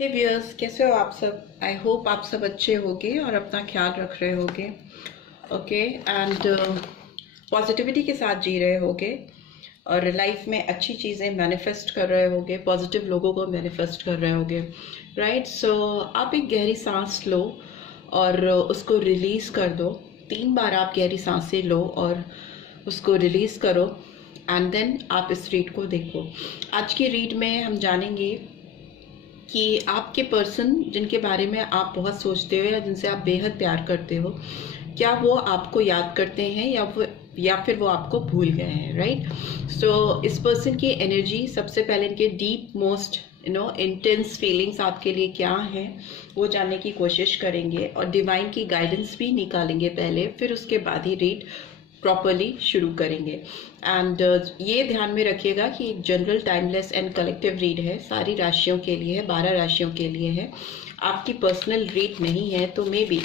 हे viewers, कैसे हो आप सब। आई होप आप सब अच्छे होगे और अपना ख्याल रख रहे होगे। ओके एंड पॉजिटिविटी के साथ जी रहे होगे और लाइफ में अच्छी चीज़ें मैनिफेस्ट कर रहे होगे, पॉजिटिव लोगों को मैनिफेस्ट कर रहे होगे। राइट, सो आप एक गहरी सांस लो और उसको रिलीज़ कर दो। 3 बार आप गहरी सांसें लो और उसको रिलीज़ करो एंड देन आप इस रीड को देखो। आज की रीड में हम जानेंगे कि आपके पर्सन जिनके बारे में आप बहुत सोचते हो या जिनसे आप बेहद प्यार करते हो, क्या वो आपको याद करते हैं या फिर वो आपको भूल गए हैं। राइट, सो इस पर्सन की एनर्जी, सबसे पहले इनके डीप मोस्ट इंटेंस फीलिंग्स आपके लिए क्या हैं वो जानने की कोशिश करेंगे और डिवाइन की गाइडेंस भी निकालेंगे पहले, फिर उसके बाद ही रीड प्रॉपरली शुरू करेंगे। एंड ये ध्यान में रखिएगा कि एक general, timeless and collective read है, सारी राशियों के लिए है, 12 राशियों के लिए है। आपकी पर्सनल रीड नहीं है तो मे बी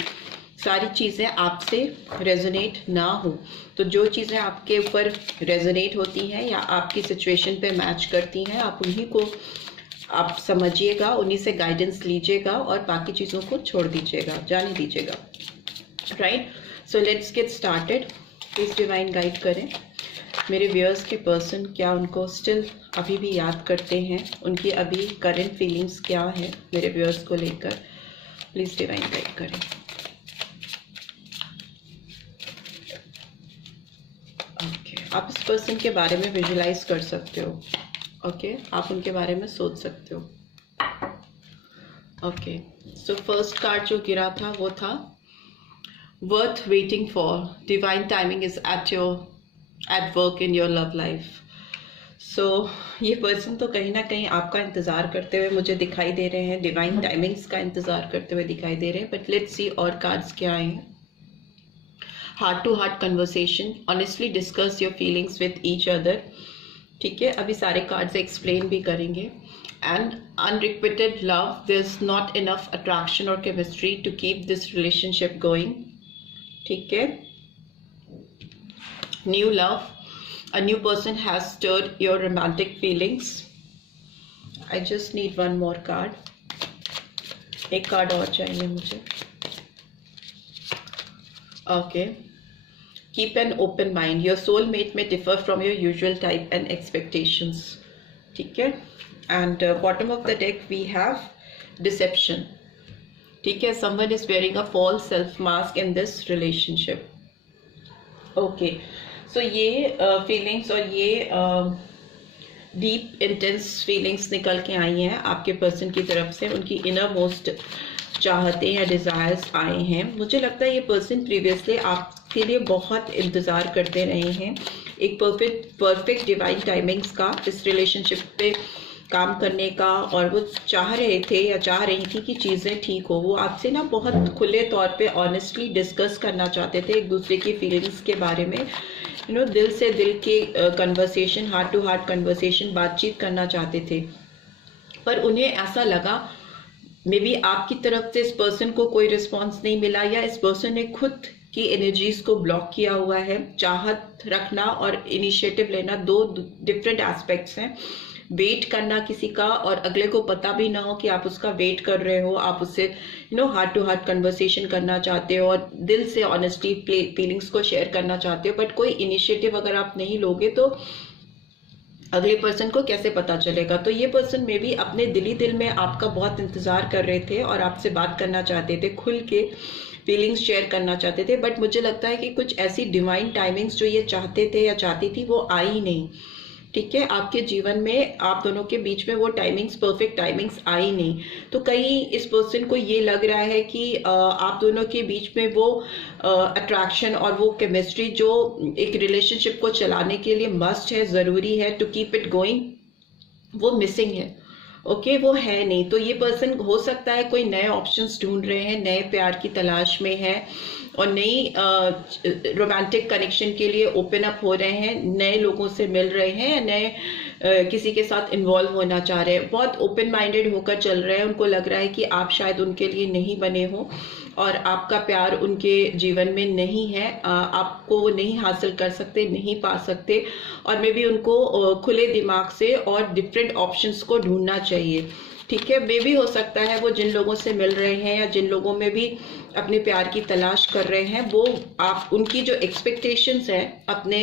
सारी चीज़ें आपसे रेजोनेट ना हो, तो जो चीज़ें आपके ऊपर रेजोनेट होती हैं या आपकी सिचुएशन पे मैच करती हैं, आप उन्हीं को आप समझिएगा, उन्हीं से गाइडेंस लीजिएगा और बाकी चीज़ों को छोड़ दीजिएगा, जाने दीजिएगा। Right, so let's get started. Please divine guide करें मेरे व्यूअर्स के पर्सन, क्या उनको स्टिल अभी भी याद करते हैं, उनकी अभी करंट फीलिंग्स क्या है मेरे व्यूअर्स को लेकर। प्लीज़ डिवाइन गाइड करें। ओके, आप इस पर्सन के बारे में विजुलाइज कर सकते हो। ओके, आप उनके बारे में सोच सकते हो। ओके, सो फर्स्ट कार्ड जो गिरा था वो था worth waiting for. Divine timing is at work in your love life. So ये पर्सन तो कहीं ना कहीं आपका इंतज़ार करते हुए मुझे दिखाई दे रहे हैं, डिवाइन टाइमिंग्स का इंतज़ार करते हुए दिखाई दे रहे हैं। बट लेट्स सी और कार्ड्स क्या आए हैं। Heart to heart conversation, honestly discuss your feelings with each other. ठीक है, अभी सारे कार्ड्स एक्सप्लेन भी करेंगे। And unrequited love, there is not enough attraction और chemistry to keep this relationship going. ठीक है, new love, a new person has stirred your romantic feelings. I just need one more card. एक card और चाहिए मुझे। Okay, keep an open mind. Your soulmate may differ from your usual type and expectations. ठीक है, and bottom of the deck we have deception. ठीक है, someone is wearing a false self mask in this relationship. Okay, so ये feelings और ये deep intense feelings निकल के आई हैं आपके पर्सन की तरफ से। उनकी इनर मोस्ट चाहते या डिज़ायर्स आए हैं। मुझे लगता है ये पर्सन प्रीवियसली आपके लिए बहुत इंतज़ार करते रहे हैं, एक परफेक्ट डिवाइन टाइमिंग्स का इस रिलेशनशिप पे काम करने का, और वो चाह रहे थे या चाह रही थी कि चीज़ें ठीक हो। वो आपसे ना बहुत खुले तौर पे ऑनेस्टली डिस्कस करना चाहते थे एक दूसरे की फीलिंग्स के बारे में, दिल से दिल के conversation, heart to heart conversation, बातचीत करना चाहते थे। पर उन्हें ऐसा लगा मे बी आपकी तरफ से इस पर्सन को कोई रिस्पॉन्स नहीं मिला, या इस पर्सन ने खुद की एनर्जीज को ब्लॉक किया हुआ है। चाहत रखना और इनिशिएटिव लेना दो डिफरेंट एस्पेक्ट्स हैं। वेट करना किसी का और अगले को पता भी ना हो कि आप उसका वेट कर रहे हो, आप उससे हार्ट टू हार्ट कन्वर्सेशन करना चाहते हो और दिल से ऑनेस्टली फीलिंग्स को शेयर करना चाहते हो। बट कोई इनिशिएटिव अगर आप नहीं लोगे तो अगले पर्सन को कैसे पता चलेगा। तो ये पर्सन में भी अपने दिली दिल में आपका बहुत इंतजार कर रहे थे और आपसे बात करना चाहते थे, खुल के फीलिंग्स शेयर करना चाहते थे। बट मुझे लगता है कि कुछ ऐसी डिवाइन टाइमिंग्स जो ये चाहते थे या चाहती थी वो आई नहीं। ठीक है, आपके जीवन में आप दोनों के बीच में वो टाइमिंग्स, परफेक्ट टाइमिंग्स आई नहीं। तो कहीं इस पर्सन को ये लग रहा है कि आप दोनों के बीच में वो अट्रैक्शन और वो केमिस्ट्री जो एक रिलेशनशिप को चलाने के लिए मस्ट है, ज़रूरी है टू कीप इट गोइंग, वो मिसिंग है। ओके, वो है नहीं। तो ये पर्सन हो सकता है कोई नए ऑप्शंस ढूंढ रहे हैं, नए प्यार की तलाश में है और नई रोमांटिक कनेक्शन के लिए ओपन अप हो रहे हैं, नए लोगों से मिल रहे हैं या नए किसी के साथ इन्वॉल्व होना चाह रहे हैं। बहुत ओपन माइंडेड होकर चल रहे हैं। उनको लग रहा है कि आप शायद उनके लिए नहीं बने हो और आपका प्यार उनके जीवन में नहीं है, आपको वो नहीं हासिल कर सकते, नहीं पा सकते, और मे बी उनको खुले दिमाग से और डिफरेंट ऑप्शंस को ढूंढना चाहिए। ठीक है। मे भी हो सकता है वो जिन लोगों से मिल रहे हैं या जिन लोगों में भी अपने प्यार की तलाश कर रहे हैं, वो आप उनकी जो एक्सपेक्टेशंस हैं अपने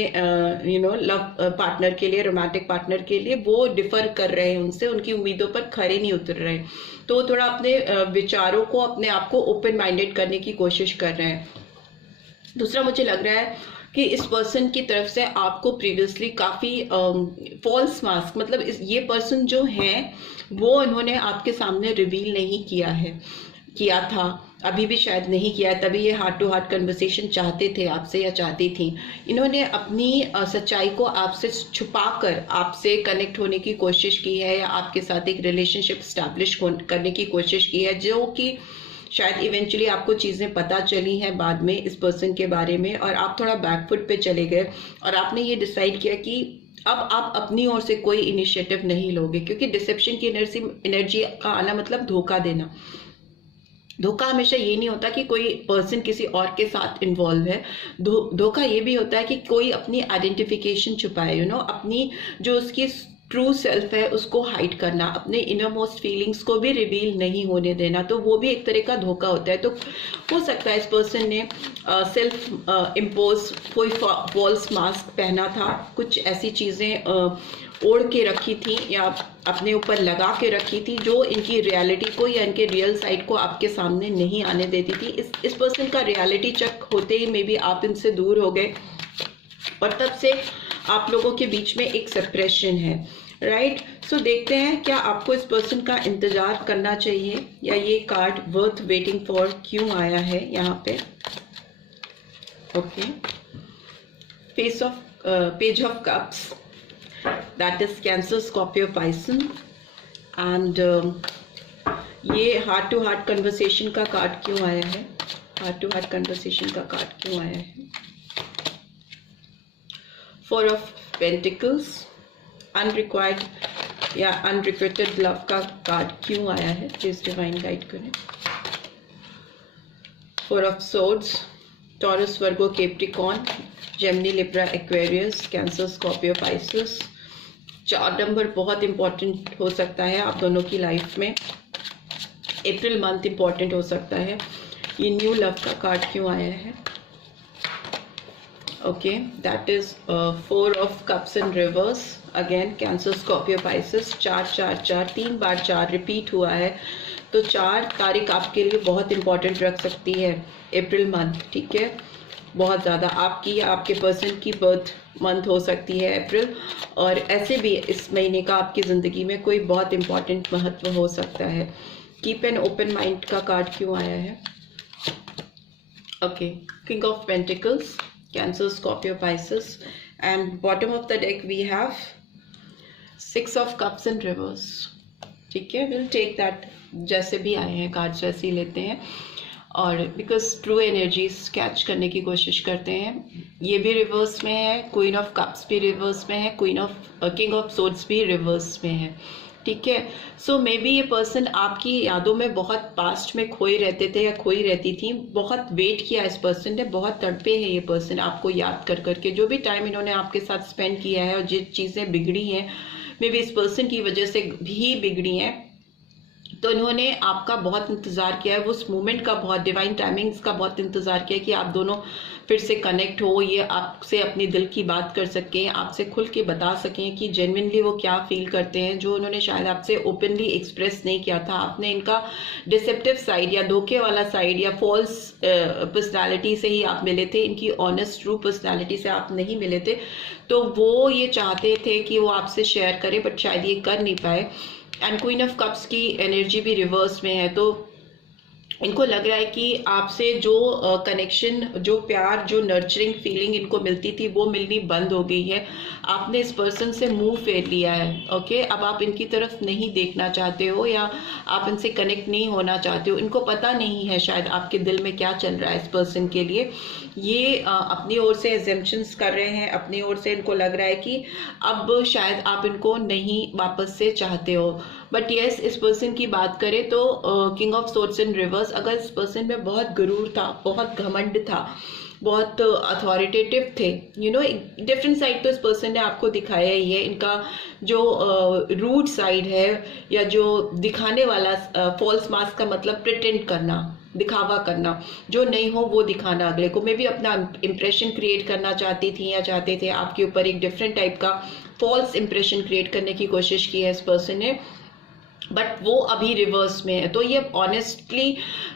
लव पार्टनर के लिए, रोमांटिक पार्टनर के लिए, वो डिफर कर रहे हैं उनसे, उनकी उम्मीदों पर खरे नहीं उतर रहे हैं। तो वो थोड़ा अपने विचारों को, अपने आप को ओपन माइंडेड करने की कोशिश कर रहे हैं। दूसरा मुझे लग रहा है कि इस पर्सन की तरफ से आपको प्रीवियसली काफ़ी फॉल्स मास्क, मतलब ये पर्सन जो है वो इन्होंने आपके सामने रिवील नहीं किया था, अभी भी शायद नहीं किया है, तभी ये हार्ट टू हार्ट कन्वर्सेशन चाहते थे आपसे या चाहती थी। इन्होंने अपनी सच्चाई को आपसे छुपाकर आपसे कनेक्ट होने की कोशिश की है, या आपके साथ एक रिलेशनशिप स्टैब्लिश करने की कोशिश की है, जो कि शायद इवेंचुअली आपको चीज़ें पता चली हैं बाद में इस पर्सन के बारे में, और आप थोड़ा बैकफुट पे चले गए और आपने ये डिसाइड किया कि अब आप अपनी ओर से कोई इनिशिएटिव नहीं लोगे, क्योंकि डिसेप्शन की एनर्जी का आना मतलब धोखा देना। धोखा हमेशा ये नहीं होता कि कोई पर्सन किसी और के साथ इन्वॉल्व है। धोखा ये भी होता है कि कोई अपनी आइडेंटिफिकेशन छुपाए, अपनी जो उसकी ट्रू सेल्फ है उसको हाइड करना, अपने इनर मोस्ट फीलिंग्स को भी रिवील नहीं होने देना, तो वो भी एक तरह का धोखा होता है। तो हो सकता है इस पर्सन ने सेल्फ इम्पोज कोई फॉल्स मास्क पहना था, कुछ ऐसी चीज़ें ओढ़ के रखी थी या अपने ऊपर लगा के रखी थी जो इनकी रियलिटी को या इनके रियल साइड को आपके सामने नहीं आने देती थी। इस पर्सन का रियलिटी चेक होते ही मे बी आप इनसे दूर हो गए और तब से आप लोगों के बीच में एक सेपरेशन है, राइट। सो देखते हैं क्या आपको इस पर्सन का इंतजार करना चाहिए, या ये कार्ड वर्थ वेटिंग फॉर क्यों आया है यहाँ पे। Okay, page of cups, that is cancer, Scorpio, Pisces, and ये हार्ट टू हार्ट कन्वर्सेशन का कार्ड क्यों आया है, हार्ट टू हार्ट कन्वर्सेशन का कार्ड क्यों आया है। फोर ऑफ पेंटिकल्स, अनरिक्वायर्ड या अनरिक्वेटेड लव का कार्ड क्यों आया है, प्लीज डिवाइन गाइड करें। Four of swords, Taurus, Virgo, Capricorn, Gemini, Libra, Aquarius, Cancer, Scorpio, Pisces. 4 number बहुत इंपॉर्टेंट हो सकता है आप दोनों की लाइफ में, अप्रैल मंथ इंपॉर्टेंट हो सकता है। ये न्यू लव का कार्ड क्यों आया है। Okay, that is 4 of cups in reverse, again cancer, Scorpio, Pisces. 4 4 4 3 bar 4 repeat हुआ है, तो 4 तारीख आपके लिए बहुत इंपॉर्टेंट रख सकती है अप्रैल मंथ, ठीक है। बहुत ज़्यादा आपकी या आपके पर्सन की बर्थ मंथ हो सकती है अप्रैल, और ऐसे भी इस महीने का आपकी ज़िंदगी में कोई बहुत इंपॉर्टेंट महत्व हो सकता है। कीप एन ओपन माइंड का कार्ड क्यों आया है। Okay, king of pentacles, Cancer, Scorpio, Pisces, and bottom of the deck we have 6 of cups in reverse, ठीक है। विल टेक दैट, जैसे भी आए हैं कार्ड्स वैसे ही लेते हैं, और बिकॉज ट्रू एनर्जीज कैच करने की कोशिश करते हैं। ये भी रिवर्स में है, क्वीन ऑफ कप्स भी रिवर्स में है, किंग ऑफ सोर्ड्स भी रिवर्स में है, ठीक है। सो मे बी ये पर्सन आपकी यादों में बहुत पास्ट में खोए रहते थे या खोई रहती थी, बहुत वेट किया इस पर्सन ने, बहुत तड़पे हैं ये पर्सन आपको याद कर करके। जो भी टाइम इन्होंने आपके साथ स्पेंड किया है और जिस चीज़ें बिगड़ी हैं मे बी इस पर्सन की वजह से भी बिगड़ी हैं, तो इन्होंने आपका बहुत इंतज़ार किया है, उस मोमेंट का बहुत, डिवाइन टाइमिंग्स का बहुत इंतज़ार किया है कि आप दोनों फिर से कनेक्ट हो, ये आपसे अपनी दिल की बात कर सकें, आपसे खुल के बता सकें कि जेन्युइनली वो क्या फील करते हैं, जो उन्होंने शायद आपसे ओपनली एक्सप्रेस नहीं किया था। आपने इनका डिसेप्टिव साइड या धोखे वाला साइड या फॉल्स पर्सनैलिटी से ही आप मिले थे, इनकी ऑनेस्ट ट्रू पर्सनैलिटी से आप नहीं मिले थे। तो वो ये चाहते थे कि वो आपसे शेयर करें, बट शायद ये कर नहीं पाए। एंड क्वीन ऑफ कप्स की एनर्जी भी रिवर्स में है, तो इनको लग रहा है कि आपसे जो कनेक्शन, जो प्यार, जो नर्चरिंग फीलिंग इनको मिलती थी वो मिलनी बंद हो गई है। आपने इस पर्सन से मुंह फेर लिया है, ओके। अब आप इनकी तरफ नहीं देखना चाहते हो या आप इनसे कनेक्ट नहीं होना चाहते हो। इनको पता नहीं है शायद आपके दिल में क्या चल रहा है इस पर्सन के लिए। ये अपनी ओर से एजम्पशंस कर रहे हैं, अपनी ओर से इनको लग रहा है कि अब शायद आप इनको नहीं वापस से चाहते हो। बट यस, इस पर्सन की बात करें तो king of swords in reverse, अगर इस पर्सन में बहुत गुरूर था, बहुत घमंड था, बहुत अथॉरिटेटिव थे, एक डिफरेंट साइड तो इस पर्सन ने आपको दिखाया ही है। इनका जो रूड साइड है या जो दिखाने वाला फॉल्स मास्क का मतलब प्रिटेंड करना, दिखावा करना, जो नहीं हो वो दिखाना अगले को, मे भी अपना इंप्रेशन क्रिएट करना चाहती थी या चाहते थे आपके ऊपर एक डिफरेंट टाइप का फॉल्स इंप्रेशन क्रिएट करने की कोशिश की है इस पर्सन ने, बट वो अभी रिवर्स में है। तो ये ऑनेस्टली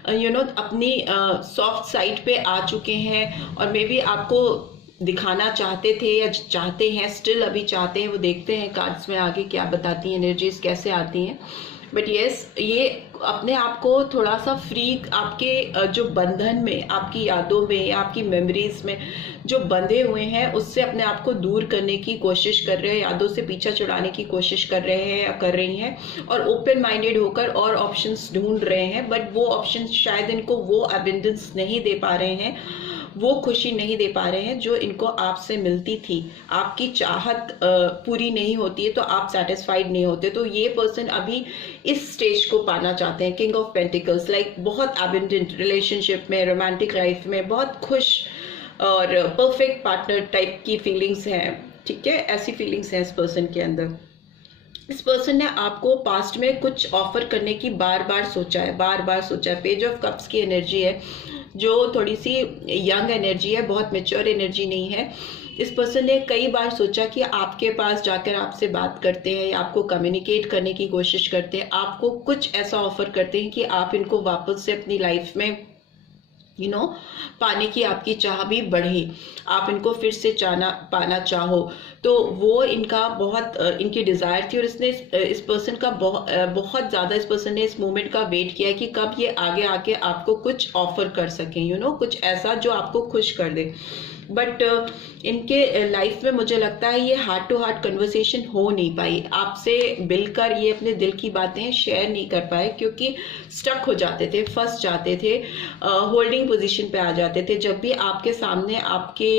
अपनी सॉफ्ट साइड पे आ चुके हैं और मे बी आपको दिखाना चाहते थे या चाहते हैं, स्टिल अभी चाहते हैं। वो देखते हैं कार्ड्स में आगे क्या बताती हैं, एनर्जीज कैसे आती हैं। बट यस, ये अपने आप को थोड़ा सा फ्री, आपके जो बंधन में, आपकी यादों में या आपकी मेमोरीज में जो बंधे हुए हैं उससे अपने आप को दूर करने की कोशिश कर रहे हैं, यादों से पीछा छुड़ाने की कोशिश कर रहे हैं या कर रही हैं, और ओपन माइंडेड होकर और ऑप्शंस ढूंढ रहे हैं। बट वो ऑप्शंस शायद इनको वो अबेंडेंस नहीं दे पा रहे हैं, वो खुशी नहीं दे पा रहे हैं जो इनको आपसे मिलती थी। आपकी चाहत पूरी नहीं होती है तो आप सेटिस्फाइड नहीं होते। तो ये पर्सन अभी इस स्टेज को पाना चाहते हैं, किंग ऑफ पेंटिकल्स, लाइक बहुत एबंडेंट रिलेशनशिप में, रोमांटिक लाइफ में बहुत खुश और परफेक्ट पार्टनर टाइप की फीलिंग्स हैं। ठीक है, ऐसी फीलिंग्स हैं इस पर्सन के अंदर। इस पर्सन ने आपको पास्ट में कुछ ऑफर करने की बार बार सोचा है। पेज ऑफ कप्स की एनर्जी है जो थोड़ी सी यंग एनर्जी है, बहुत मैच्योर एनर्जी नहीं है। इस पर्सन ने कई बार सोचा कि आपके पास जाकर आपसे बात करते हैं या आपको कम्युनिकेट करने की कोशिश करते हैं, आपको कुछ ऐसा ऑफर करते हैं कि आप इनको वापस से अपनी लाइफ में पाने की आपकी चाह भी बढ़े, आप इनको फिर से पाना चाहो। तो वो इनका बहुत इनकी डिजायर थी और इसने इस पर्सन का बहुत ज्यादा इस पर्सन ने इस मोमेंट का वेट किया कि कब ये आगे आके आपको कुछ ऑफर कर सकें, कुछ ऐसा जो आपको खुश कर दे। बट इनके लाइफ में मुझे लगता है ये हार्ट टू हार्ट कन्वर्सेशन हो नहीं पाई, आपसे मिलकर ये अपने दिल की बातें शेयर नहीं कर पाए, क्योंकि स्टक हो जाते थे, फंस जाते थे, होल्डिंग पोजीशन पे आ जाते थे। जब भी आपके सामने आपके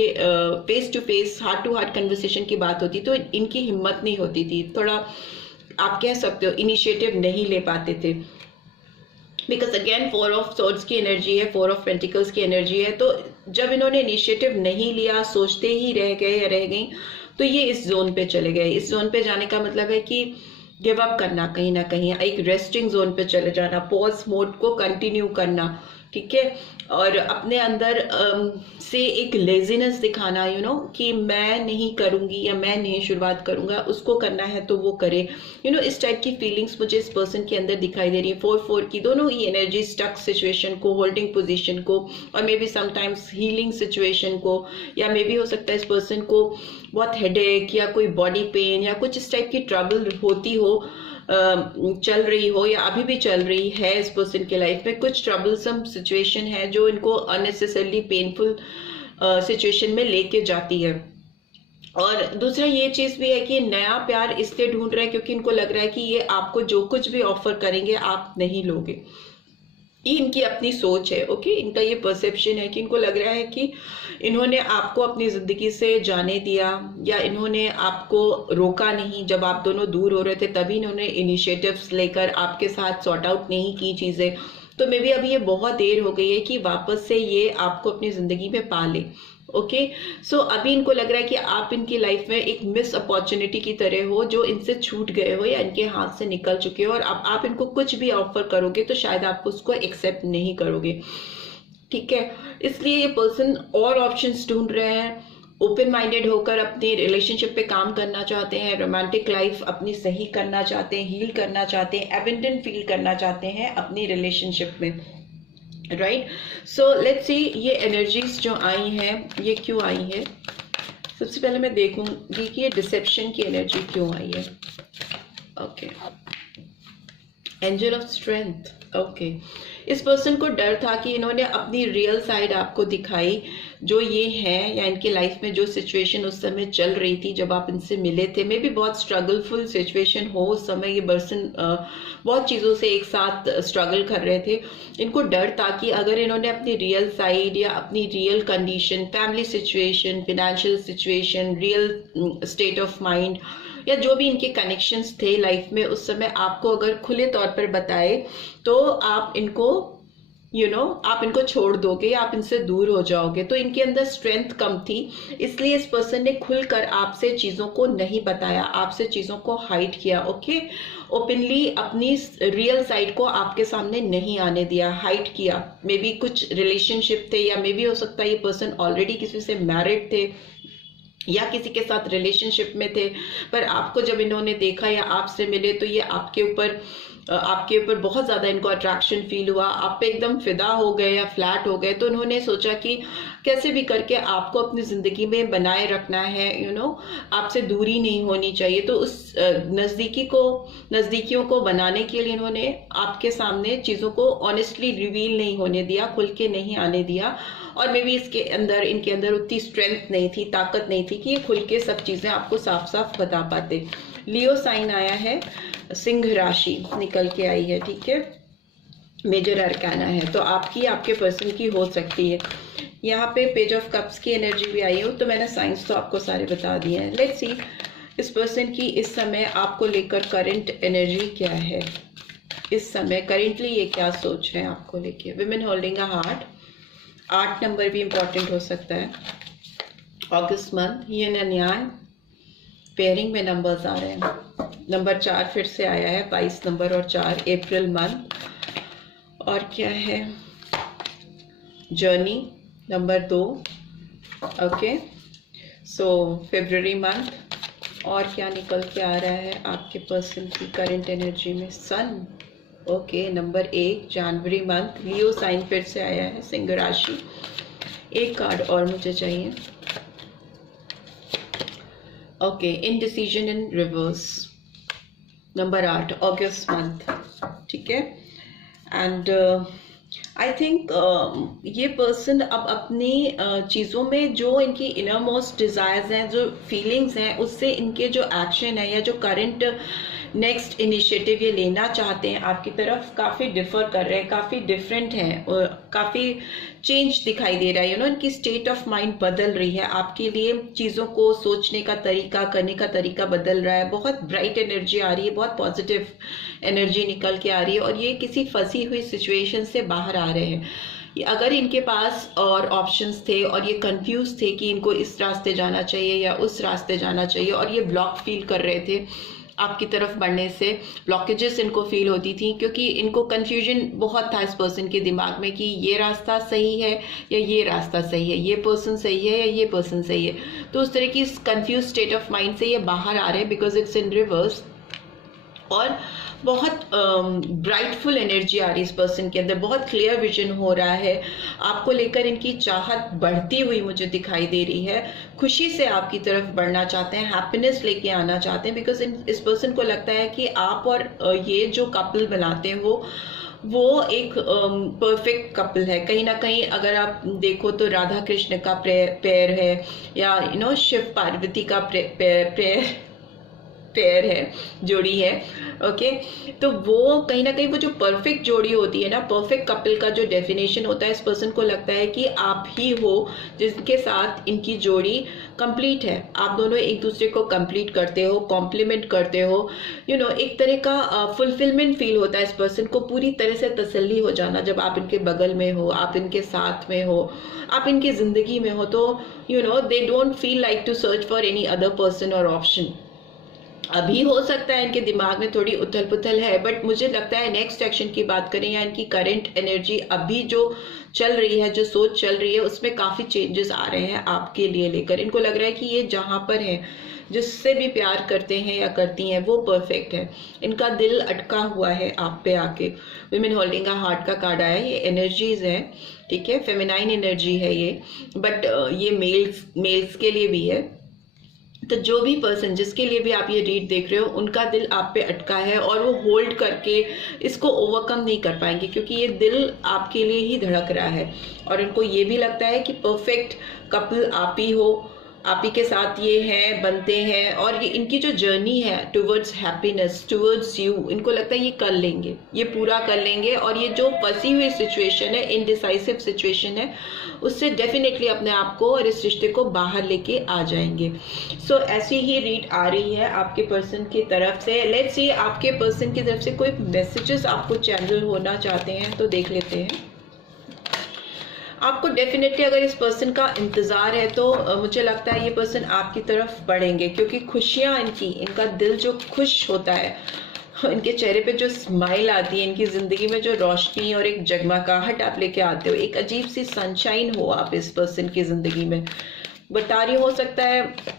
face to face heart to heart conversation की बात होती तो इनकी हिम्मत नहीं होती थी, थोड़ा आप कह सकते हो इनिशिएटिव नहीं ले पाते थे। बिकॉज अगेन 4 ऑफ सॉर्ड्स की एनर्जी है, 4 ऑफ पेंटिकल्स की एनर्जी है। तो जब इन्होंने इनिशिएटिव नहीं लिया, सोचते ही रह गए या रह गई, तो ये इस जोन पे चले गए। इस जोन पे जाने का मतलब है कि गिव अप करना, कहीं ना कहीं एक रेस्टिंग जोन पे चले जाना, पॉज मोड को कंटिन्यू करना। ठीक है, और अपने अंदर से एक लेजीनेस दिखाना, कि मैं नहीं करूंगी या मैं नहीं शुरुआत करूंगा, उसको करना है तो वो करे। इस टाइप की फीलिंग्स मुझे इस पर्सन के अंदर दिखाई दे रही है। 4-4 की दोनों ही एनर्जी, स्टक सिचुएशन को, होल्डिंग पोजीशन को, और may be sometimes healing situation को, या मे बी हो सकता है इस पर्सन को बहुत हेडेक या कोई बॉडी पेन या कुछ इस टाइप की ट्रबल होती हो, चल रही हो या अभी भी चल रही है। इस पर्सन के लाइफ में कुछ ट्रबलसम सिचुएशन है जो इनको अननेसेसरली पेनफुल सिचुएशन में लेके जाती है। और दूसरा ये चीज भी है कि नया प्यार इसलिए ढूंढ रहे हैं क्योंकि इनको लग रहा है कि ये आपको जो कुछ भी ऑफर करेंगे आप नहीं लोगे। ये इनकी अपनी सोच है, ओके, इनका ये परसेप्शन है कि इनको लग रहा है कि इन्होंने आपको अपनी जिंदगी से जाने दिया या इन्होंने आपको रोका नहीं। जब आप दोनों दूर हो रहे थे तभी इन्होंने इनिशिएटिव्स लेकर आपके साथ सॉर्ट आउट नहीं की चीजें। तो मे बी अभी ये बहुत देर हो गई है कि वापस से ये आपको अपनी जिंदगी में पा ले। ओके, सो अभी इनको लग रहा है कि आप इनकी लाइफ में एक मिस अपॉर्चुनिटी की तरह हो, जो इनसे छूट गए हो या इनके हाथ से निकल चुके हो, और अब आप इनको कुछ भी ऑफर करोगे तो शायद आप उसको एक्सेप्ट नहीं करोगे। ठीक है, इसलिए ये पर्सन और ऑप्शंस ढूंढ रहे हैं, ओपन माइंडेड होकर अपने रिलेशनशिप पे काम करना चाहते हैं, रोमांटिक लाइफ अपनी सही करना चाहते हैं, हील करना चाहते हैं, एबंडेंट फील करना चाहते हैं अपनी रिलेशनशिप में। राइट, सो लेट्स सी ये एनर्जीज जो आई हैं ये क्यों आई है। सबसे पहले मैं देखूंगी कि ये डिसेप्शन की एनर्जी क्यों आई है। Okay, angel of strength. Okay, इस पर्सन को डर था कि इन्होंने अपनी रियल साइड आपको दिखाई, जो ये है, या इनकी लाइफ में जो सिचुएशन उस समय चल रही थी जब आप इनसे मिले थे, मे भी बहुत स्ट्रगलफुल सिचुएशन हो उस समय। ये पर्सन बहुत चीज़ों से एक साथ स्ट्रगल कर रहे थे। इनको डर था कि अगर इन्होंने अपनी रियल साइड या अपनी real condition, family situation, financial situation, real estate of mind, या जो भी इनके कनेक्शंस थे लाइफ में उस समय आपको अगर खुले तौर पर बताए तो आप इनको आप इनको छोड़ दोगे या आप इनसे दूर हो जाओगे। तो इनके अंदर स्ट्रेंथ कम थी, इसलिए इस पर्सन ने खुलकर आपसे चीज़ों को नहीं बताया, आपसे चीज़ों को हाइड किया। ओके, ओपनली अपनी रियल साइड को आपके सामने नहीं आने दिया, हाइड किया। मे बी कुछ रिलेशनशिप थे, या मे बी हो सकता है ये पर्सन ऑलरेडी किसी से मैरिड थे या किसी के साथ रिलेशनशिप में थे, पर आपको जब इन्होंने देखा या आपसे मिले तो ये आपके ऊपर बहुत ज़्यादा इनको अट्रैक्शन फील हुआ, आप पे एकदम फिदा हो गए या फ्लैट हो गए। तो उन्होंने सोचा कि कैसे भी करके आपको अपनी ज़िंदगी में बनाए रखना है, आपसे दूरी नहीं होनी चाहिए। तो उस नज़दीकियों को बनाने के लिए इन्होंने आपके सामने चीज़ों को ऑनेस्टली रिवील नहीं होने दिया, खुल के नहीं आने दिया। और मे बी इनके अंदर उतनी स्ट्रेंथ नहीं थी, ताकत नहीं थी कि ये खुल के सब चीज़ें आपको साफ साफ बता पाते। लियो साइन आया है, सिंह राशि निकल के आई है, ठीक है, मेजर अरकाना है। तो आपके पर्सन की हो सकती है। यहाँ पे पेज ऑफ कप्स की एनर्जी भी आई हो, तो मैंने साइंस तो आपको सारे बता दिए हैं। लेट्स सी इस पर्सन की इस समय आपको लेकर करंट एनर्जी क्या है। इस समय करेंटली ये क्या सोच रहे हैं आपको लेके। Women holding a heart, 8 number भी इंपॉर्टेंट हो सकता है। अगस्त month, yin and yang pairing में नंबर्स आ रहे हैं। नंबर 4 फिर से आया है, 22 नंबर और 4, अप्रैल मंथ। और क्या है, जर्नी नंबर 2, ओके, सो फरवरी मंथ। और क्या निकल के आ रहा है आपके पर्सन की करंट एनर्जी में, सन, ओके, नंबर 1, जनवरी मंथ। लियो साइन फिर से आया है, सिंह राशि। एक कार्ड और मुझे चाहिए, ओके, इनडिसीजन इन रिवर्स, नंबर 8, अगस्त मंथ, ठीक है। एंड आई थिंक ये पर्सन अब अपनी चीज़ों में जो इनकी इनर मोस्ट डिज़ायर्स हैं, जो फीलिंग्स हैं, उससे इनके जो एक्शन है या जो करंट नेक्स्ट इनिशिएटिव ये लेना चाहते हैं आपकी तरफ, काफ़ी डिफर कर रहे हैं, काफ़ी डिफरेंट हैं, काफ़ी चेंज दिखाई दे रहा है। इनकी स्टेट ऑफ माइंड बदल रही है आपके लिए, चीज़ों को सोचने का तरीका, करने का तरीका बदल रहा है। बहुत ब्राइट एनर्जी आ रही है, बहुत पॉजिटिव एनर्जी निकल के आ रही है, और ये किसी फंसी हुई सिचुएशन से बाहर आ रहे हैं। अगर इनके पास और ऑप्शंस थे और ये कंफ्यूज थे कि इनको इस रास्ते जाना चाहिए या उस रास्ते जाना चाहिए, और ये ब्लॉक फील कर रहे थे आपकी तरफ बढ़ने से, ब्लॉकेजेस इनको फील होती थी, क्योंकि इनको कंफ्यूजन बहुत था इस पर्सन के दिमाग में कि ये रास्ता सही है या ये रास्ता सही है, ये पर्सन सही है या ये पर्सन सही है। तो उस तरह की कंफ्यूज स्टेट ऑफ माइंड से ये बाहर आ रहे हैं, बिकॉज इट्स इन रिवर्स। और बहुत ब्राइटफुल एनर्जी आ रही है इस पर्सन के अंदर, बहुत क्लियर विजन हो रहा है आपको लेकर। इनकी चाहत बढ़ती हुई मुझे दिखाई दे रही है, खुशी से आपकी तरफ बढ़ना चाहते हैं, हैप्पीनेस लेके आना चाहते हैं, बिकॉज इस पर्सन को लगता है कि आप और ये जो कपल बनाते हो वो एक परफेक्ट कपल है। कहीं ना कहीं अगर आप देखो तो राधा कृष्ण का पेयर है, या शिव पार्वती का पेयर है, जोड़ी है, ओके। तो वो कहीं ना कहीं वो जो परफेक्ट जोड़ी होती है ना, परफेक्ट कपल का जो डेफिनेशन होता है, इस पर्सन को लगता है कि आप ही हो जिसके साथ इनकी जोड़ी कंप्लीट है। आप दोनों एक दूसरे को कंप्लीट करते हो, कॉम्प्लीमेंट करते हो, एक तरह का फुलफिलमेंट फील होता है इस पर्सन को, पूरी तरह से तसल्ली हो जाना जब आप इनके बगल में हो, आप इनके साथ में हो, आप इनकी जिंदगी में हो। तो they don't feel like to search for any other person और ऑप्शन। अभी हो सकता है इनके दिमाग में थोड़ी उथल पुथल है, बट मुझे लगता है नेक्स्ट एक्शन की बात करें या इनकी करंट एनर्जी अभी जो चल रही है, जो सोच चल रही है, उसमें काफ़ी चेंजेस आ रहे हैं आपके लिए लेकर। इनको लग रहा है कि ये जहाँ पर है, जिससे भी प्यार करते हैं या करती हैं, वो परफेक्ट है। इनका दिल अटका हुआ है आप पे आके। विमेन होल्डिंग अ हार्ट का कार्ड आया, ये एनर्जीज है, ठीक है, फेमिनाइन एनर्जी है ये, बट ये मेल्स के लिए भी है। तो जो भी पर्सन जिसके लिए भी आप ये रीड देख रहे हो, उनका दिल आप पे अटका है और वो होल्ड करके इसको ओवरकम नहीं कर पाएंगे, क्योंकि ये दिल आपके लिए ही धड़क रहा है। और उनको ये भी लगता है कि परफेक्ट कपल आप ही हो, आप ही के साथ ये हैं, बनते हैं। और ये इनकी जो जर्नी है टुवर्ड्स हैप्पीनेस, टुवर्ड्स यू, इनको लगता है ये कर लेंगे, ये पूरा कर लेंगे। और ये जो फंसी हुई सिचुएशन है, इनडिसाइसिव सिचुएशन है, उससे डेफिनेटली अपने आप को और इस रिश्ते को बाहर लेके आ जाएंगे। सो ऐसी ही रीड आ रही है आपके पर्सन की तरफ से। लेट्स सी आपके पर्सन की तरफ से कोई मैसेजेस आपको चैनल होना चाहते हैं तो देख लेते हैं। आपको डेफिनेटली अगर इस पर्सन का इंतज़ार है तो मुझे लगता है ये पर्सन आपकी तरफ बढ़ेंगे, क्योंकि खुशियाँ इनका दिल जो खुश होता है, इनके चेहरे पे जो स्माइल आती है, इनकी ज़िंदगी में जो रोशनी और एक जगमगाहट आप लेके आते हो, एक अजीब सी सनशाइन हो आप इस पर्सन की ज़िंदगी में। बता रही हो सकता है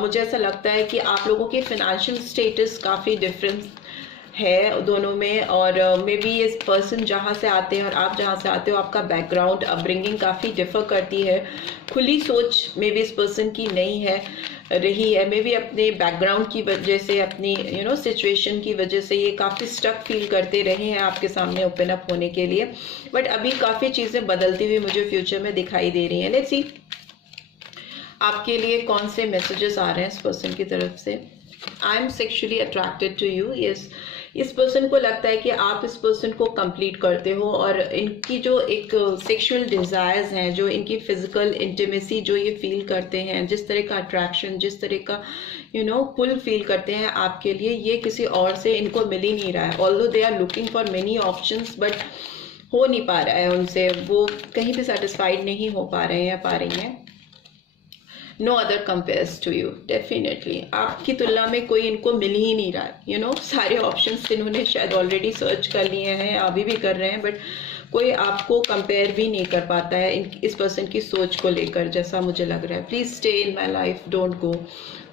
मुझे ऐसा लगता है कि आप लोगों की फाइनेंशियल स्टेटस काफ़ी डिफरेंस है दोनों में, और मे बी इस पर्सन जहाँ से आते हैं और आप जहाँ से आते हो, आपका बैकग्राउंड अपब्रिंगिंग काफ़ी डिफर करती है। खुली सोच मे बी इस पर्सन की नहीं है रही है, मे बी अपने बैकग्राउंड की वजह से, अपनी सिचुएशन की वजह से ये काफ़ी स्टक फील करते रहे हैं आपके सामने ओपन अप होने के लिए। बट अभी काफ़ी चीज़ें बदलती हुई मुझे फ्यूचर में दिखाई दे रही हैं। लेट्स सी आपके लिए कौन से मैसेजेस आ रहे हैं इस पर्सन की तरफ से। I am sexually attracted to you. Yes, इस पर्सन को लगता है कि आप इस पर्सन को कंप्लीट करते हो, और इनकी जो एक सेक्सुअल डिज़ायर्स हैं, जो इनकी फिजिकल इंटीमेसी जो ये फील करते हैं, जिस तरह का अट्रैक्शन, जिस तरह का पुल फील करते हैं आपके लिए, ये किसी और से इनको मिल ही नहीं रहा है। Although they are looking for many options, but हो नहीं पा रहा है उनसे, वो कहीं भी सेटिस्फाइड नहीं हो पा रहे हैं या पा रही हैं। No other compares to you. Definitely आपकी तुलना में कोई इनको मिल ही नहीं रहा है। सारे ऑप्शंस इन्होंने शायद ऑलरेडी सर्च कर लिए हैं, अभी भी कर रहे हैं, बट कोई आपको कंपेयर भी नहीं कर पाता है इस पर्सन की सोच को लेकर, जैसा मुझे लग रहा है। Please stay in my life, don't go.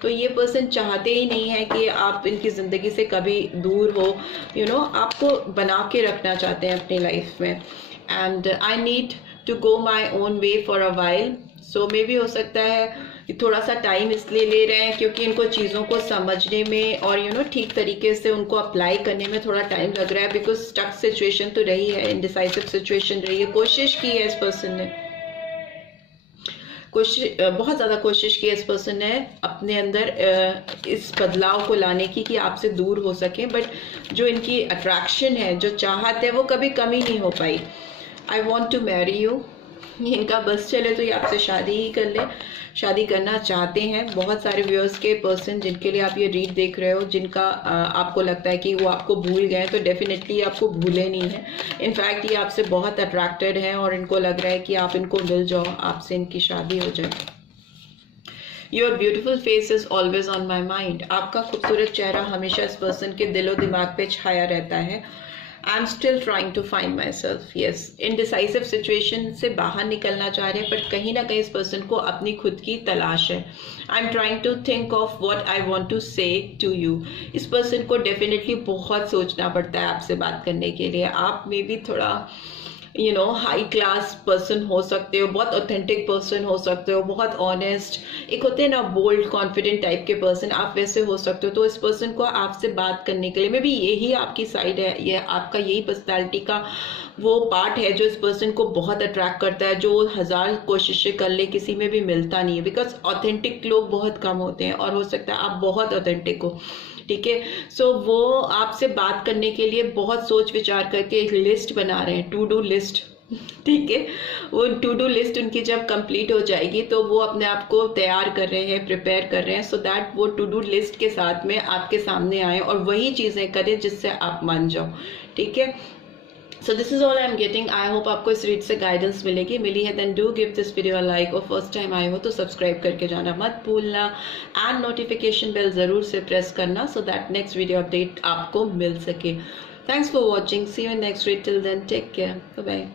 तो ये पर्सन चाहते ही नहीं है कि आप इनकी ज़िंदगी से कभी दूर हो। आपको बना के रखना चाहते हैं अपनी लाइफ में। And I need to go my own way for a while. So मे भी हो सकता है थोड़ा सा टाइम इसलिए ले रहे हैं क्योंकि इनको चीज़ों को समझने में और ठीक तरीके से उनको अप्लाई करने में थोड़ा टाइम लग रहा है, बिकॉज स्टक सिचुएशन तो रही है, इनडिसाइसिव सिचुएशन रही है। कोशिश की है इस पर्सन ने, बहुत ज़्यादा कोशिश की है इस पर्सन ने अपने अंदर इस बदलाव को लाने की कि आपसे दूर हो सके, बट जो इनकी अट्रैक्शन है, जो चाहत है, वो कभी कमी नहीं हो पाई। I want to marry you. इनका बस चले तो ये आपसे शादी ही कर ले, शादी करना चाहते हैं। बहुत सारे व्यूअर्स के पर्सन जिनके लिए आप ये रीड देख रहे हो, जिनका आपको लगता है कि वो आपको भूल गए, तो डेफिनेटली आपको भूले नहीं है। इनफैक्ट ये आपसे बहुत अट्रैक्टेड हैं और इनको लग रहा है कि आप इनको मिल जाओ, आपसे इनकी शादी हो जाए। Your beautiful face is always on my mind. आपका खूबसूरत चेहरा हमेशा इस पर्सन के दिलो दिमाग पे छाया रहता है। I am still trying to find myself. Yes, indecisive situation से बाहर निकलना चाह रहे हैं, बट कहीं ना कहीं इस पर्सन को अपनी खुद की तलाश है। I am trying to think of what I want to say to you. इस पर्सन को डेफिनेटली बहुत सोचना पड़ता है आपसे बात करने के लिए। आप में भी थोड़ा हाई क्लास पर्सन हो सकते हो, बहुत ऑथेंटिक पर्सन हो सकते हो, बहुत ऑनेस्ट, एक होते हैं ना बोल्ड कॉन्फिडेंट टाइप के पर्सन, आप वैसे हो सकते हो। तो इस पर्सन को आपसे बात करने के लिए मे बी यही आपकी साइड है, ये आपका यही पर्सनैलिटी का वो पार्ट है जो इस पर्सन को बहुत अट्रैक्ट करता है, जो 1000 कोशिशें कर ले किसी में भी मिलता नहीं है, बिकॉज ऑथेंटिक लोग बहुत कम होते हैं, और हो सकता है आप बहुत ऑथेंटिक हो। ठीक है, सो वो आपसे बात करने के लिए बहुत सोच विचार करके एक लिस्ट बना रहे हैं, टू डू लिस्ट। ठीक है, वो टू डू लिस्ट उनकी जब कंप्लीट हो जाएगी तो वो अपने आप को तैयार कर रहे हैं, प्रिपेयर कर रहे हैं, सो दैट वो टू डू लिस्ट के साथ में आपके सामने आए और वही चीज़ें करें जिससे आप मान जाओ। ठीक है, so this is all I am getting. I hope आपको इस रीड से गाइडेंस मिलेगी। मिली है then do give this video a like, और फर्स्ट टाइम आए हो तो सब्सक्राइब करके जाना मत भूलना, एंड नोटिफिकेशन बेल जरूर से प्रेस करना so that next video update आपको मिल सके। Thanks for watching, see you in next read, till then take care, bye bye.